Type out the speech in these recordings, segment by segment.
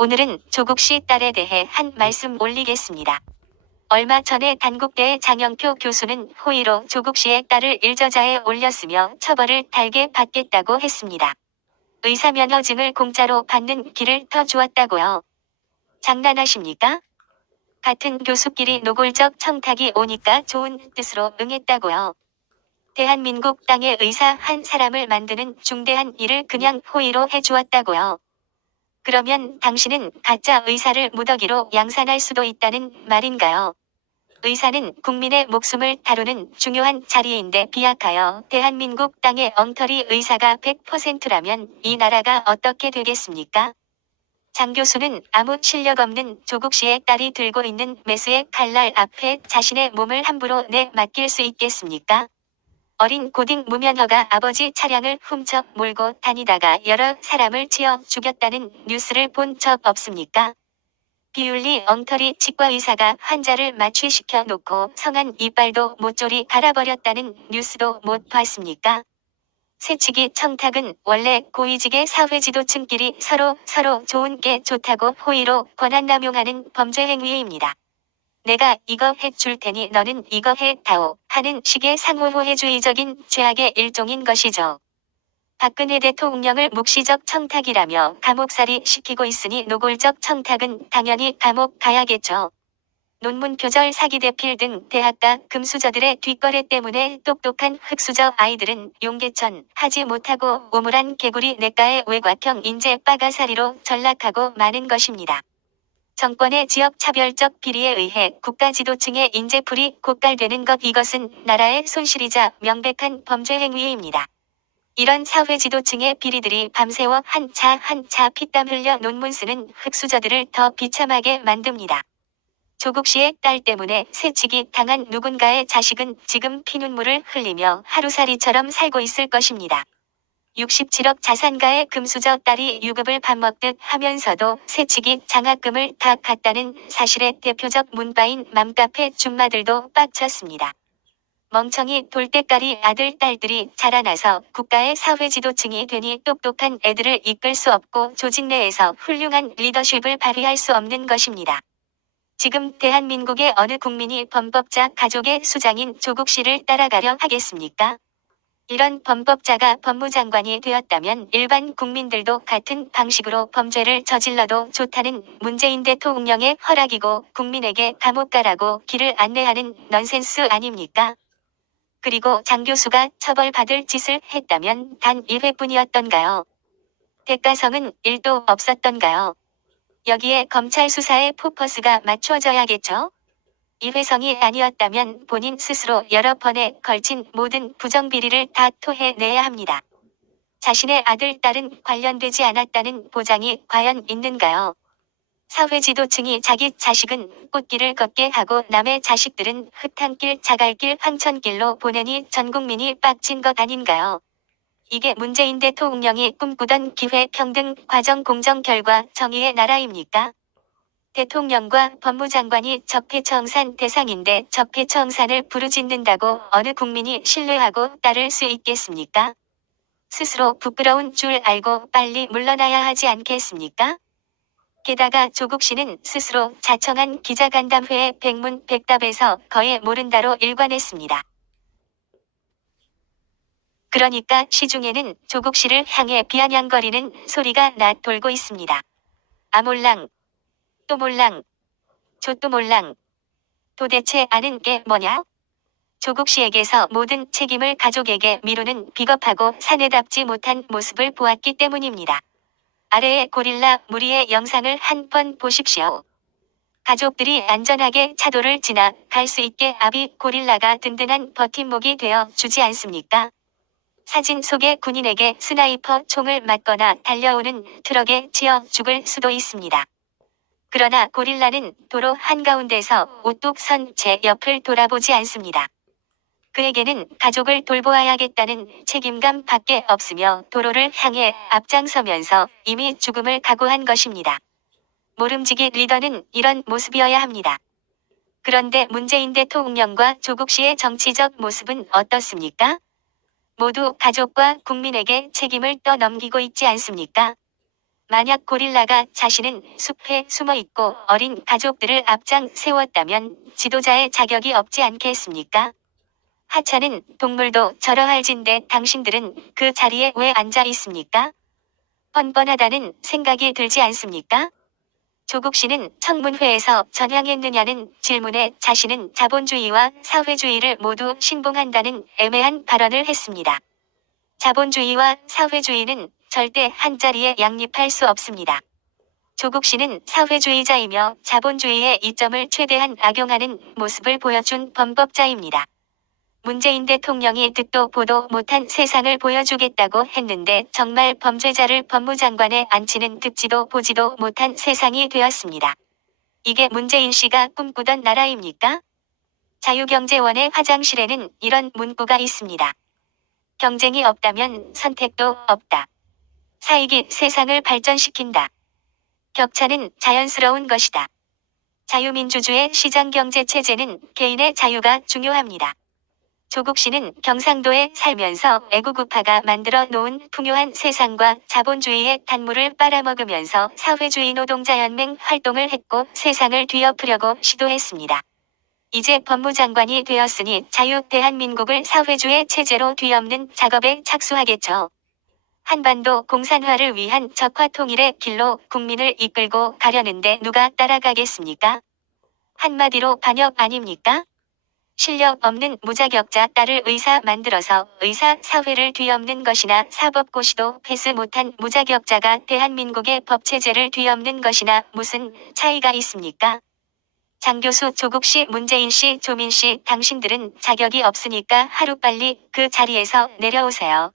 오늘은 조국 씨 딸에 대해 한 말씀 올리겠습니다. 얼마 전에 단국대의 장영표 교수는 호의로 조국 씨의 딸을 일저자에 올렸으며 처벌을 달게 받겠다고 했습니다. 의사 면허증을 공짜로 받는 길을 터주었다고요. 장난하십니까? 같은 교수끼리 노골적 청탁이 오니까 좋은 뜻으로 응했다고요. 대한민국 땅의 의사 한 사람을 만드는 중대한 일을 그냥 호의로 해주었다고요. 그러면 당신은 가짜 의사를 무더기로 양산할 수도 있다는 말인가요? 의사는 국민의 목숨을 다루는 중요한 자리인데 비약하여 대한민국 땅의 엉터리 의사가 100%라면 이 나라가 어떻게 되겠습니까? 장 교수는 아무 실력 없는 조국 씨의 딸이 들고 있는 메스의 칼날 앞에 자신의 몸을 함부로 내맡길 수 있겠습니까? 어린 고딩 무면허가 아버지 차량을 훔쳐 몰고 다니다가 여러 사람을 치어 죽였다는 뉴스를 본 적 없습니까? 비윤리 엉터리 치과의사가 환자를 마취시켜 놓고 성한 이빨도 모조리 갈아버렸다는 뉴스도 못 봤습니까? 새치기 청탁은 원래 고위직의 사회지도층끼리 서로 좋은 게 좋다고 호의로 권한남용하는 범죄 행위입니다. 내가 이거 해줄 테니 너는 이거 해다오 하는 식의 상호호혜주의적인 죄악의 일종인 것이죠. 박근혜 대통령을 묵시적 청탁이라며 감옥살이 시키고 있으니 노골적 청탁은 당연히 감옥 가야겠죠. 논문 표절 사기 대필 등 대학가 금수저들의 뒷거래 때문에 똑똑한 흙수저 아이들은 용계천 하지 못하고 오물한 개구리 냇가의 외곽형 인재 빠가사리로 전락하고 마는 것입니다. 정권의 지역차별적 비리에 의해 국가지도층의 인재풀이 고갈되는 것, 이것은 나라의 손실이자 명백한 범죄 행위입니다. 이런 사회지도층의 비리들이 밤새워 한 차 피땀 흘려 논문 쓰는 흙수저들을 더 비참하게 만듭니다. 조국 씨의 딸 때문에 새치기 당한 누군가의 자식은 지금 피눈물을 흘리며 하루살이처럼 살고 있을 것입니다. 67억 자산가의 금수저 딸이 유급을 밥 먹듯 하면서도 새치기 장학금을 다 갔다는 사실의 대표적 문바인 맘카페 줌마들도 빡쳤습니다. 멍청이 돌대가리 아들 딸들이 자라나서 국가의 사회지도층이 되니 똑똑한 애들을 이끌 수 없고 조직 내에서 훌륭한 리더십을 발휘할 수 없는 것입니다. 지금 대한민국의 어느 국민이 범법자 가족의 수장인 조국 씨를 따라가려 하겠습니까? 이런 범법자가 법무장관이 되었다면 일반 국민들도 같은 방식으로 범죄를 저질러도 좋다는 문재인 대통령의 허락이고 국민에게 감옥 가라고 길을 안내하는 넌센스 아닙니까? 그리고 장 교수가 처벌받을 짓을 했다면 단 1회뿐이었던가요? 대가성은 1도 없었던가요? 여기에 검찰 수사의 포커스가 맞춰져야겠죠? 이회성이 아니었다면 본인 스스로 여러 번에 걸친 모든 부정비리를 다 토해내야 합니다. 자신의 아들, 딸은 관련되지 않았다는 보장이 과연 있는가요? 사회지도층이 자기 자식은 꽃길을 걷게 하고 남의 자식들은 흙탕길, 자갈길, 황천길로 보내니 전 국민이 빡친 것 아닌가요? 이게 문재인 대통령이 꿈꾸던 기회, 평등, 과정, 공정, 결과, 정의의 나라입니까? 대통령과 법무장관이 적폐청산 대상인데 적폐청산을 부르짖는다고 어느 국민이 신뢰하고 따를 수 있겠습니까? 스스로 부끄러운 줄 알고 빨리 물러나야 하지 않겠습니까? 게다가 조국 씨는 스스로 자청한 기자간담회의 백문백답에서 거의 모른다로 일관했습니다. 그러니까 시중에는 조국 씨를 향해 비아냥거리는 소리가 돌고 있습니다. 아 몰랑, 또 몰랑, 조 또 몰랑. 도대체 아는 게 뭐냐? 조국 씨에게서 모든 책임을 가족에게 미루는 비겁하고 사내답지 못한 모습을 보았기 때문입니다. 아래의 고릴라 무리의 영상을 한번 보십시오. 가족들이 안전하게 차도를 지나 갈 수 있게 앞이 고릴라가 든든한 버팀목이 되어 주지 않습니까? 사진 속의 군인에게 스나이퍼 총을 맞거나 달려오는 트럭에 치여 죽을 수도 있습니다. 그러나 고릴라는 도로 한가운데서 우뚝 선 채 옆을 돌아보지 않습니다. 그에게는 가족을 돌보아야겠다는 책임감 밖에 없으며 도로를 향해 앞장서면서 이미 죽음을 각오한 것입니다. 모름지기 리더는 이런 모습이어야 합니다. 그런데 문재인 대통령과 조국 씨의 정치적 모습은 어떻습니까? 모두 가족과 국민에게 책임을 떠넘기고 있지 않습니까? 만약 고릴라가 자신은 숲에 숨어 있고 어린 가족들을 앞장 세웠다면 지도자의 자격이 없지 않겠습니까? 하찮은 동물도 저러할진데 당신들은 그 자리에 왜 앉아 있습니까? 뻔뻔하다는 생각이 들지 않습니까? 조국 씨는 청문회에서 전향했느냐는 질문에 자신은 자본주의와 사회주의를 모두 신봉한다는 애매한 발언을 했습니다. 자본주의와 사회주의는 절대 한자리에 양립할 수 없습니다. 조국 씨는 사회주의자이며 자본주의의 이점을 최대한 악용하는 모습을 보여준 범법자입니다. 문재인 대통령이 듣도 보도 못한 세상을 보여주겠다고 했는데 정말 범죄자를 법무장관에 앉히는 듣지도 보지도 못한 세상이 되었습니다. 이게 문재인 씨가 꿈꾸던 나라입니까? 자유경제원의 화장실에는 이런 문구가 있습니다. 경쟁이 없다면 선택도 없다. 사익이 세상을 발전시킨다. 격차는 자연스러운 것이다. 자유민주주의 시장경제체제는 개인의 자유가 중요합니다. 조국 씨는 경상도에 살면서 애국우파가 만들어 놓은 풍요한 세상과 자본주의의 단물을 빨아먹으면서 사회주의 노동자연맹 활동을 했고 세상을 뒤엎으려고 시도했습니다. 이제 법무장관이 되었으니 자유 대한민국을 사회주의 체제로 뒤엎는 작업에 착수하겠죠. 한반도 공산화를 위한 적화 통일의 길로 국민을 이끌고 가려는데 누가 따라가겠습니까? 한마디로 반역 아닙니까? 실력 없는 무자격자 딸을 의사 만들어서 의사 사회를 뒤엎는 것이나 사법고시도 패스 못한 무자격자가 대한민국의 법체제를 뒤엎는 것이나 무슨 차이가 있습니까? 장 교수, 조국 씨, 문재인 씨, 조민 씨, 당신들은 자격이 없으니까 하루빨리 그 자리에서 내려오세요.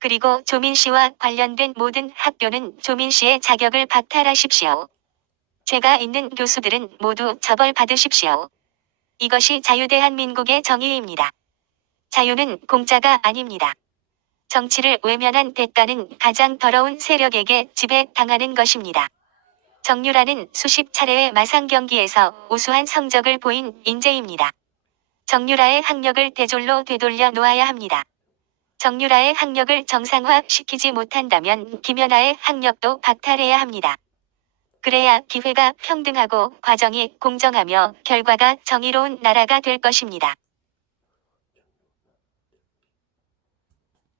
그리고 조민 씨와 관련된 모든 학교는 조민 씨의 자격을 박탈하십시오. 죄가 있는 교수들은 모두 처벌받으십시오. 이것이 자유대한민국의 정의입니다. 자유는 공짜가 아닙니다. 정치를 외면한 대가는 가장 더러운 세력에게 지배당하는 것입니다. 정유라는 수십 차례의 마상 경기에서 우수한 성적을 보인 인재입니다. 정유라의 학력을 대졸로 되돌려 놓아야 합니다. 정유라의 학력을 정상화시키지 못한다면 김연아의 학력도 박탈해야 합니다. 그래야 기회가 평등하고 과정이 공정하며 결과가 정의로운 나라가 될 것입니다.